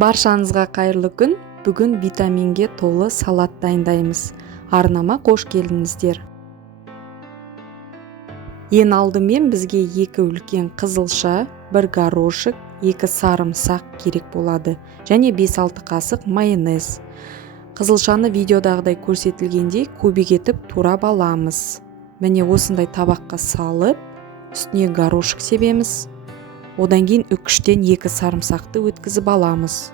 Баршаңызға қайырлы күн. Бүгін витаминге толы салат дайындаймыз. Арнама қош келдіңіздер. Ең алдымен бізге 2 үлкен қызылша, 1 горошек, 2 сарымсақ керек болады және 5-6 қасық майонез. Қызылшаны видеодағыдай көрсетілгендей кубик етіп турап аламыз. Міне осындай табаққа салып, үстіне горошек себеміз. Одан кейін үкіштен 2 сарымсақты өткізіп аламыз.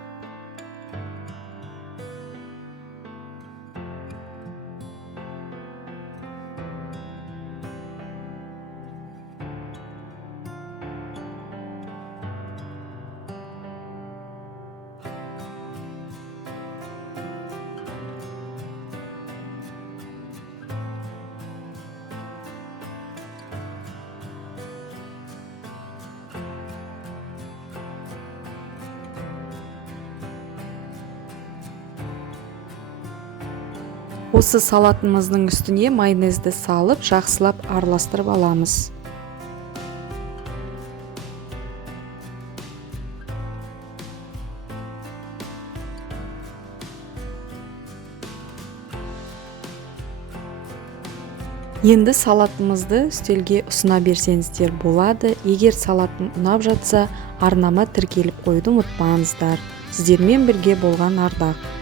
Осы салатымыздың үстіне майонезді салып, жақсылап араластырып аламыз. Енді салатымызды үстелге ұсына берсеңіздер болады. Егер салатым ұнап жатса, арнама тіркеліп қойуды ұмытпаңыздар. Сіздермен бірге болған Ардақ.